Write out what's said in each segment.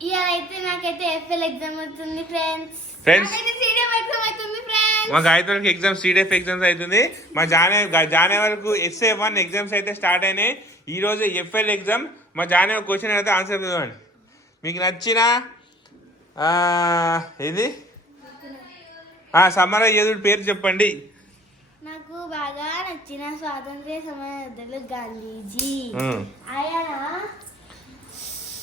అయితే నాకైతే FL exam అవుతుంది ఫ్రెండ్స్ ఫ్రెండ్స్ మా గాయత్రికి ఎగ్జామ్స్ సీడీఎఫ్ ఎగ్జామ్స్ అవుతుంది. మా జానే జానే వరకు ఎస్ఏ వన్ ఎగ్జామ్స్ అయితే స్టార్ట్ అయినాయి. ఈ రోజు ఎఫ్ఎల్ ఎగ్జామ్ మా జానే క్వశ్చన్ అయితే ఆన్సర్ ఇవ్వండి. మీకు నచ్చిన ఏది? సమర యోధుడి పేరు చెప్పండి. నాకు బాగా నచ్చిన స్వాతంత్ర్య సమరయోధులు గాంధీజీ. ఆయన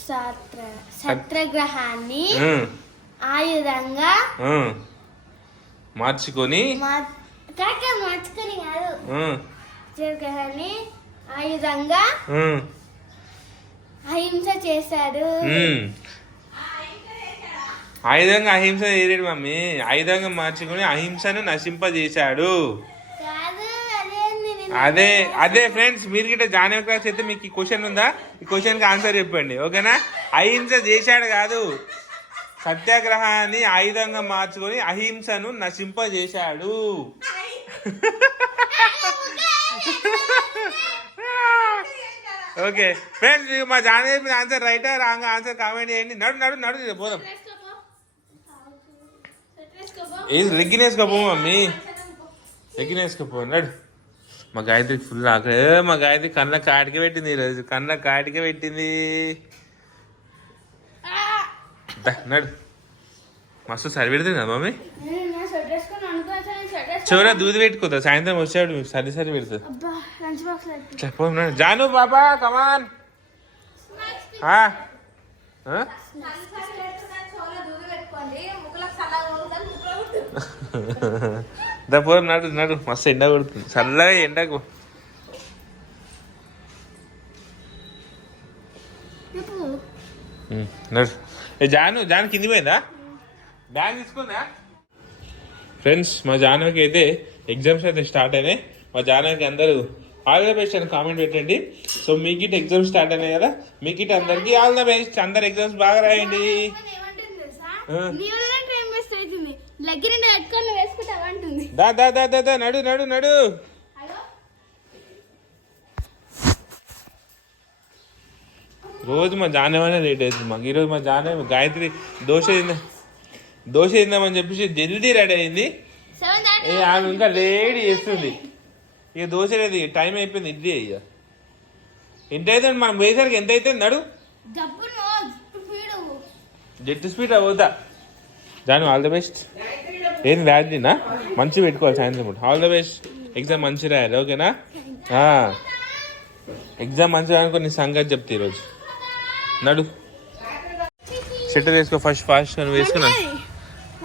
సత్ర సత్యాగ్రహాన్ని ఉమ్, ఆయుధంగా. మార్చుకొని మార్చుకొని కాదు. ఉమ్, సత్యాగ్రహాన్ని ఆయుధంగా అహింస చేశాడు. ఆయుధంగా అహింస ఏరేడు మమ్మీ. ఆయుధంగా మార్చుకొని అహింసను నశింపజేశాడు. అదే అదే ఫ్రెండ్స్ మీరు గిట్ట జానవ క్లాస్ అయితే మీకు ఈ క్వశ్చన్ ఉందా? ఈ క్వశ్చన్కి ఆన్సర్ చెప్పండి ఓకేనా? అహింస చేశాడు కాదు. సత్యాగ్రహాన్ని ఆయుధంగా మార్చుకొని అహింసను నశింపజేశాడు. ఓకే ఫ్రెండ్స్ మా జాన చెప్పిన ఆన్సర్ రైటా రాంగ్ ఆన్సర్ కామెంట్ చేయండి. నడు నడు నడు పోదాం. ఏది రెగ్గినేసుకోపో మమ్మీ? రెగ్గినేసుకోపో నడు. మా గాయత్రికి ఫుల్ ఆకలి ఏ, మా గాయత్రి కళ్ళ కాటికి పెట్టింది ఈరోజు కళ్ళ కాటికి పెట్టింది. నడు. మస్తు సరి పెడుతుంది కదా మమ్మీ? చివర దూది పెట్టుకోదా? సాయంత్రం వచ్చాడు సరి సరి పెడుతుంది అబ్బా లంచ్ బాక్స్ చెప్పు. జాను బాబా కమాన్ ఆ? ఆ? దా పో నడు నడు. మస్తు ఎండ కొడుతుంది. చల్లగా ఎండకు. నడు. ఏ జాను జాను కింది పోయిందా? బ్యాగ్ తీసుకుందా? ఫ్రెండ్స్ మా జానకి అయితే ఎగ్జామ్స్ అయితే స్టార్ట్ అయినాయి. మా జానకి అందరూ ఆల్ ద బెస్ట్ అని కామెంట్ పెట్టండి. సో మీకు ఇట్ ఎగ్జామ్స్ స్టార్ట్ అయినాయి కదా మీకు ఇట్ అందరికి ఆల్ ద బెస్ట్. అందరు ఎగ్జామ్స్ బాగా రాయండి ఆ. నీ వల్ల టైం వేస్ట్ పెట్టుకొని వేసుకుంటావా అంటుంది. దా దా దా దా దా నడు నడు నడు. రోజు మా జానవనే లేట్ అవుతుంది మాకు. ఈరోజు మా జాన గాయత్రి దోశ తిందా దోశ తిందామని చెప్పేసి జల్దీ రెడీ అయింది. ఏ ఆమె ఇంకా లేడీ చేస్తుంది. ఇక దోశ లేదు టైం అయిపోయింది ఇడ్లీ ఇక. ఎంత అవుతుంది మనం పోయేసరికి ఎంత అవుతుంది నడు. డబ్బు నో స్పీడ్ జెట్ స్పీడ్ అవుతా జాను ఆల్ ద బెస్ట్. ఏం వ్యాధినా మంచి పెట్టుకోవాలి సాయంత్రం పూట. ఆల్ ద బెస్ట్ ఎగ్జామ్ మంచి రాయాలి ఓకేనా? ఎగ్జామ్ మంచిగా అనుకో నీ సంగతి చెప్తా ఈరోజు. నడు. షట్టర్ వేసుకో ఫస్ట్ ఫాస్ట్ అని వేసుకున్నా.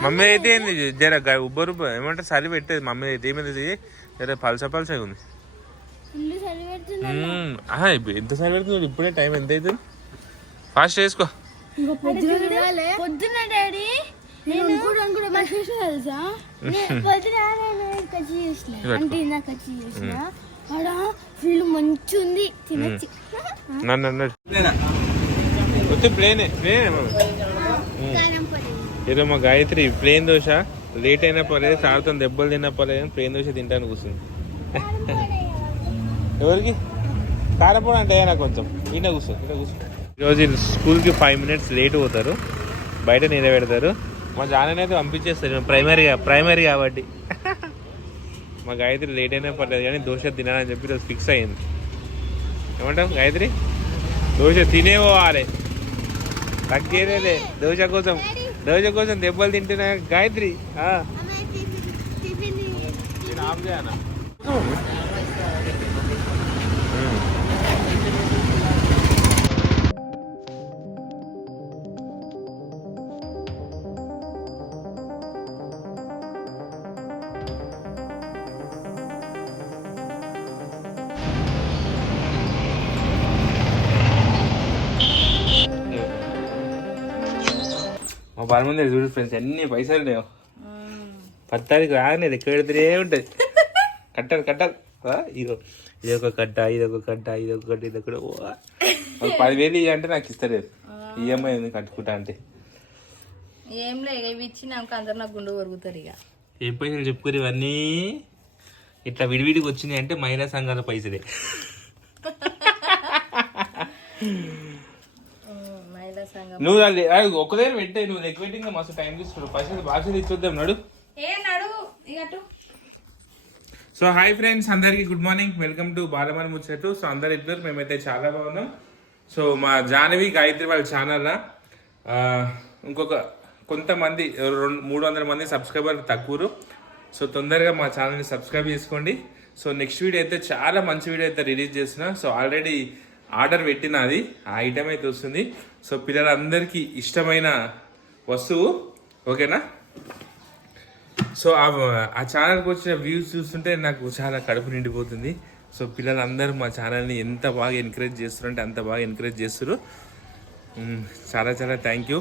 మమ్మీ అయితే ఏంది? జర ఉబ్బరు ఏమంటే సరి పెట్టేది మమ్మీ అయితే. ఏమైంది జర పలస పలసగా ఉంది. ఎంత సరి పెడుతుంది ఇప్పుడే టైం ఎంత అవుతుంది? ఫాస్ట్ చేసుకో. పొద్దున పొద్దున డాడీ. నేను కూడా అనుకుంటా మాకు చూసిన తెలుసా? నేను పొద్దున నేను కచ్చి చేసిన. ఇదిగో. అంటే ఇందాక కచ్చి చేసిన. ఆడ ఫుల్ మంచి ఉంది తినచ్చు నన్ను ప్లేనే ప్లేనే ఏదో మా గాయత్రి ప్లేన్ దోశ లేట్ అయినా పర్లేదు సాయంత్రం దెబ్బలు తిన్నా పర్లేదు ప్లేన్ దోశ తింటాను కూర్చుంది. ఎవరికి? కారపొడి అంటే నాకు కొంచెం? ఈయన కూర్చో ఈయన కూర్చో. ఈరోజు స్కూల్కి ఫైవ్ మినిట్స్ లేట్ పోతారు. బయట నిలబెడతారు. మా జానని అయితే పంపించేస్తాను ప్రైమరీగా ప్రైమరీ కాబట్టి మా గాయత్రి లేట్ అయినా పర్లేదు కానీ దోశ తినాలని చెప్పి రోజు ఫిక్స్ అయ్యింది ఏమంటాం గాయత్రి దోశ తినేపోవాలి తగ్గేదే దోశ కోసం దోశ కోసం దెబ్బలు తింటున్నా గాయత్రి మా పని ముందే చూడు ఫ్రెండ్స్ అన్ని పైసలు లేవు. పది తారీఖు రాగానే ఎక్కడ పెడితే ఉంటుంది. కట్టాలి కట్టాలి. ఇదో ఇది ఒక కట్ట ఇది ఒక కట్ట ఇది ఒక కట్ట. ఇది ఒకటి ఒక పదివేలు ఇవ్వ అంటే నాకు ఇస్తలేదు. ఈఎంఐ ఉంది కట్టుకుంటా అంటే. ఏం లే ఇవి ఇచ్చినాక అందరు నాకు గుండు కొరుగుతారు ఇక. ఏ పైసలు చెప్పుకోరు ఇవన్నీ? ఇట్లా విడివిడికి వచ్చినాయి అంటే మహిళా సంఘాల పైసలే. నువ్వు అది అది ఒక్క దగ్గర పెట్టే నువ్వు లెక్క పెట్టి ఇంకా మస్తు టైం తీసుకుంటావు. పైసలు భాష ఇచ్చుద్దాం నడు. సో హాయ్ ఫ్రెండ్స్ అందరికి good morning welcome to Balamani ముచ్చట్టు so అందరు ఇద్దరు మేమైతే చాలా బాగున్నాం. సో మా జాహ్నవి గాయత్రి వాళ్ళ ఛానల్ ఇంకొక కొంతమంది రెండు మూడు వందల మంది సబ్స్క్రైబర్ తక్కువరు. సో తొందరగా మా ఛానల్ని సబ్స్క్రైబ్ చేసుకోండి. సో నెక్స్ట్ వీడియో అయితే చాలా మంచి వీడియో అయితే రిలీజ్ చేస్తున్నా. సో ఆల్రెడీ ఆర్డర్ పెట్టినది ఆ ఐటమ్ అయితే వస్తుంది. సో పిల్లలందరికీ ఇష్టమైన వస్తువు ఓకేనా? సో ఆ ఆ ఛానల్కి వచ్చిన వ్యూస్ చూస్తుంటే నాకు చాలా కడుపు నిండిపోతుంది. సో పిల్లలందరూ మా ఛానల్ని ఎంత బాగా ఎంకరేజ్ చేస్తారంటే అంత బాగా ఎంకరేజ్ చేస్తారు చాలా చాలా థ్యాంక్ యూ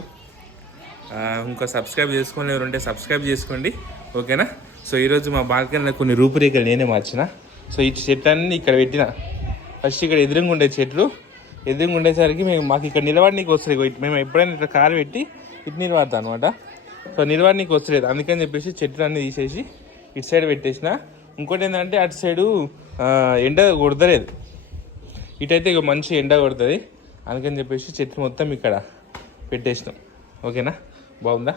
ఇంకా సబ్స్క్రైబ్ చేసుకోండి ఎవరుంటే సబ్స్క్రైబ్ చేసుకోండి ఓకేనా? సో ఈరోజు మా బాల్కనీలో కొన్ని రూపురేఖలు నేనే మార్చిన. సో ఈ చెట్లన్నీ ఇక్కడ పెట్టిన. ఫస్ట్ ఇక్కడ ఎదురుగా ఉండే చెట్లు ఎదురుగా ఉండేసరికి మేము మాకు ఇక్కడ నిలబడికి వస్తుంది ఇగో ఇటు మేము ఎప్పుడైనా ఇట్లా కారు పెట్టి ఇటు నిలబడతాం అనమాట సో నిలబడనీకి వస్తలేదు. అందుకని చెప్పేసి చెట్లు అన్నీ తీసేసి ఇటు సైడ్ పెట్టేసిన. ఇంకోటి ఏంటంటే అటు సైడు ఎండ కొడతలేదు. ఇటైతే ఇక మంచి ఎండ కొడుతుంది. అందుకని చెప్పేసి చెట్లు మొత్తం ఇక్కడ పెట్టేసినాం. ఓకేనా? బాగుందా?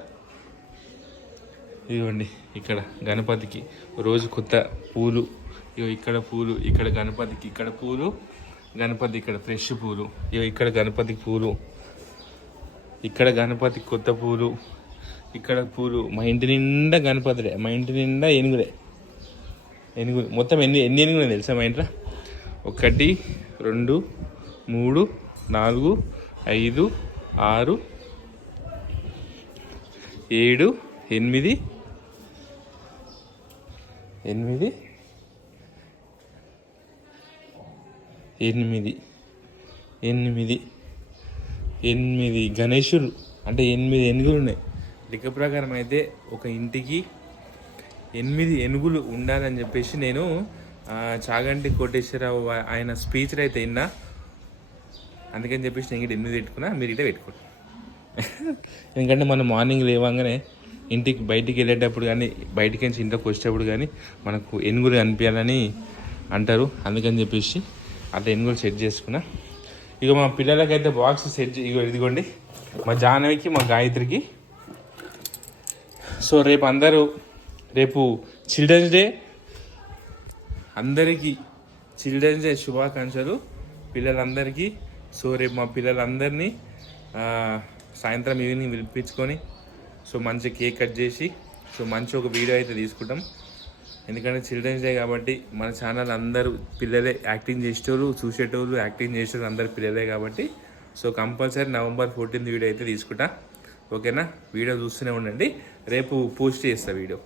ఇదిగోండి ఇక్కడ గణపతికి రోజు కొత్త పూలు. ఇగో ఇక్కడ పూలు ఇక్కడ గణపతికి ఇక్కడ పూలు. గణపతి ఇక్కడ ఫ్రెష్ పూలు. ఇక్కడ గణపతి పూలు. ఇక్కడ గణపతి కొత్త పూలు. ఇక్కడ పూలు. మా ఇంటి నిండా గణపతిడే. మా ఇంటి నిండా ఏనుగులే. ఏనుగులు. మొత్తం ఎన్ని ఎన్ని ఏనుగులు తెలుసా మా ఇంట్లో? ఒకటి రెండు మూడు నాలుగు ఐదు ఆరు ఏడు ఎనిమిది ఎనిమిది ఎనిమిది. ఎనిమిది. ఎనిమిది. గణేశులు అంటే ఎనిమిది ఏనుగులు ఉన్నాయి. లెక్క ప్రకారం అయితే ఒక ఇంటికి ఎనిమిది ఏనుగులు ఉండాలని చెప్పేసి నేను చాగంటి కోటేశ్వరరావు ఆయన స్పీచ్ అయితే విన్నా. అందుకని చెప్పేసి నేను ఇక్కడ ఎనిమిది పెట్టుకున్నా. మీరు ఇటే పెట్టుకోండి. ఎందుకంటే మనం మార్నింగ్ లేవగానే ఇంటికి బయటికి వెళ్ళేటప్పుడు కానీ బయటికి నుంచి ఇంట్లోకి వచ్చేటప్పుడు కానీ మనకు ఎనుగులు కనిపించాలని అంటారు. అందుకని చెప్పేసి అట్లా కూడా సెట్ చేసుకున్నా. ఇక మా పిల్లలకైతే బాక్స్ సెట్ ఇగో ఇదిగోండి. మా జాహ్నవికి మా గాయత్రికి. సో రేపు అందరూ రేపు చిల్డ్రన్స్ డే అందరికీ చిల్డ్రన్స్ డే శుభాకాంక్షలు పిల్లలందరికీ. సో రేపు మా పిల్లలందరినీ సాయంత్రం ఈవినింగ్ పిలిపించుకొని సో మంచి కేక్ కట్ చేసి సో మంచి ఒక వీడియో అయితే తీసుకుంటాం. ఎందుకంటే చిల్డ్రన్స్ డే కాబట్టి మన ఛానల్ అందరూ పిల్లలే యాక్టింగ్ చేసేటోళ్ళు చూసేటోళ్ళు యాక్టింగ్ చేసేటోళ్ళు అందరు పిల్లలే కాబట్టి. So compulsory November fourteenth video అయితే తీసుకుంటా. ఓకేనా? వీడియో చూస్తూనే ఉండండి. రేపు పోస్ట్ చేస్తా వీడియో.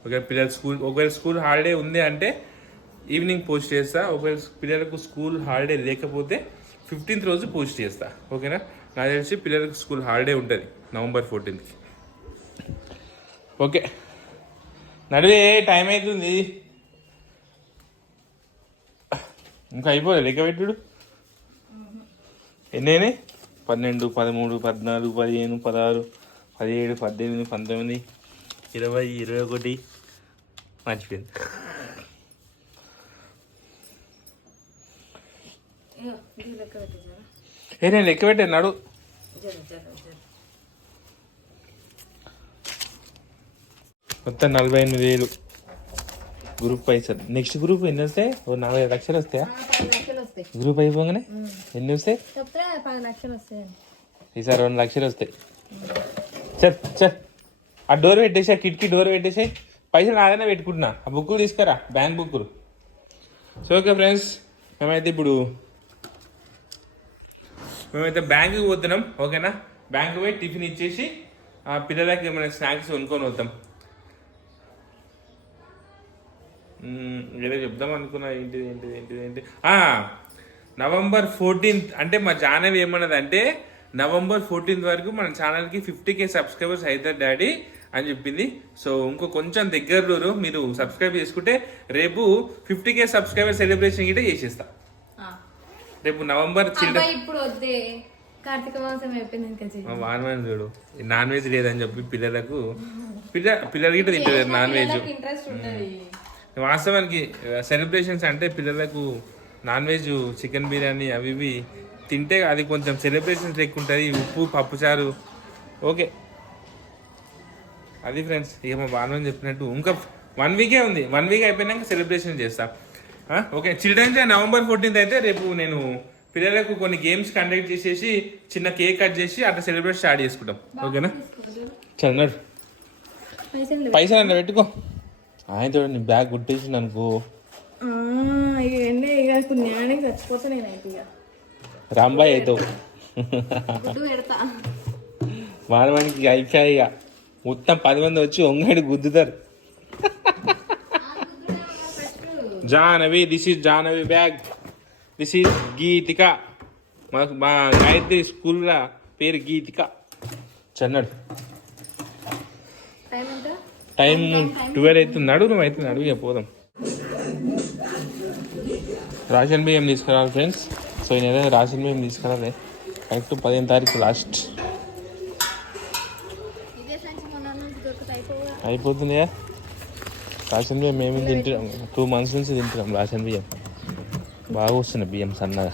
ఒకవేళ పిల్లలు స్కూల్ ఒకవేళ స్కూల్ హాలిడే ఉంది అంటే ఈవినింగ్ పోస్ట్ చేస్తా. ఒకవేళ పిల్లలకు స్కూల్ హాలిడే లేకపోతే ఫిఫ్టీన్త్ రోజు పోస్ట్ చేస్తా. ఓకేనా? నాకు తెలిసి పిల్లలకు స్కూల్ హాలిడే ఉంటుంది నవంబర్ ఫోర్టీన్త్కి. ఓకే. నడివే టైం అవుతుంది. ఇంకా అయిపోలే లెక్క పెట్టుడు. ఎన్నైనాయి పన్నెండు పదమూడు పద్నాలుగు పదిహేను పదహారు పదిహేడు పద్దెనిమిది పంతొమ్మిది ఇరవై ఇరవై ఒకటి. మర్చిపోయింది. ఏ నేను లెక్క పెట్టాను నడు జర జర జర మొత్తం నలభై ఎనిమిది వేలు. గ్రూప్ పైసలు నెక్స్ట్ గ్రూప్ ఎన్ని వస్తాయి? ఓ నలభై లక్షలు వస్తాయా? గ్రూప్ అయిపోగానే ఎన్ని వస్తాయి? ఈసారి రెండు లక్షలు వస్తాయి. చల్ చల్ ఆ డోర్ పెట్టేసి ఆ కిటికీ డోర్ పెట్టేసి పైసలు నాదనే పెట్టుకుంటున్నా. ఆ బుక్కులు తీసుకురా బ్యాంక్ బుక్కులు సో ఓకే ఫ్రెండ్స్ మేమైతే ఇప్పుడు మేమైతే బ్యాంకుకి పోతున్నాం. ఓకేనా బ్యాంకు పోయి టిఫిన్ ఇచ్చేసి ఆ పిల్లలకి ఏమైనా స్నాక్స్ కొనుక్కొని వద్దాం మ్మ్, ఏదో చెప్దాం అనుకున్నా ఏంటిది ఏంటిది ఏంటిది ఏంటి? నవంబర్ ఫోర్టీన్త్ అంటే మా ఛానల్ ఏమన్నదంటే నవంబర్ ఫోర్టీన్త్ వరకు మన ఛానల్కి ఫిఫ్టీ కే సబ్స్క్రైబర్స్ అవుతారు డాడీ అని చెప్పింది. సో ఇంకో కొంచెం దగ్గరలో మీరు సబ్స్క్రైబ్ చేసుకుంటే రేపు ఫిఫ్టీ కే సబ్స్క్రైబర్ సెలబ్రేషన్ గిట్ట చేసేస్తా. రేపు నవంబర్ ఇప్పుడు కార్తీక మాసం అయిపోయింది చూడు. నాన్ వెజ్ లేదని చెప్పి పిల్లలకు పిల్ల పిల్లలకి తింటారు నాన్ వెజ్. ఇంట్రెస్ట్ వాస్తవానికి సెలబ్రేషన్స్ అంటే పిల్లలకు నాన్ వెజ్ చికెన్ బిర్యానీ అవి ఇవి తింటే అది కొంచెం సెలబ్రేషన్స్ ఎక్కువ ఉంటుంది ఉప్పు పప్పుచారు ఓకే. అది ఫ్రెండ్స్ ఇక మా చెప్పినట్టు ఇంకా వన్ వీకే ఉంది. వన్ వీక్ అయిపోయినాక సెలబ్రేషన్ చేస్తా. Okay. Children's day November fourteenth అయితే రేపు నేను పిల్లలకు కొన్ని గేమ్స్ కండక్ట్ చేసేసి చిన్న కేక్ కట్ చేసి అట్లా సెలబ్రేట్ స్టార్ట్ చేసుకుంటాం. ఓకేనా? చల్లడు పైసలు పెట్టుకో. ఆయన చూడండి బ్యాగ్ గుట్టేసింది అనుకో ఇక ఎండే ఇక పుణ్యానికి చచ్చిపోతా నేనైతే ఇక. రాంబాయ్ అవుతావు పెడతా. మానవానికి అయిపోయాయి ఇక. మొత్తం పది మంది వచ్చి ఒంగడి గుద్దుతారు. Janavi this is Janavi bag this is Geetika. మా మా గాయత్రి స్కూల్లో పేరు గీతిక. చన్నడు. టైం ట్వెల్వ్ అవుతుంది. అడుగు నువ్వు అవుతుంది నడువు ఇక పోదాం. రాషన్ బియ్యం తీసుకురావాలి ఫ్రెండ్స్ సో నేను ఏదైనా రేషన్ బియ్యం తీసుకురాలి. కరెక్ట్ పదిహేను తారీఖు లాస్ట్ ఇదే రాషన్ అయిపోతుందిగా బియ్యం మేము తింటున్నాం? టూ మంత్స్ నుంచి తింటున్నాం రేషన్ బియ్యం బాగా వస్తున్నాయి బియ్యం సన్నగా.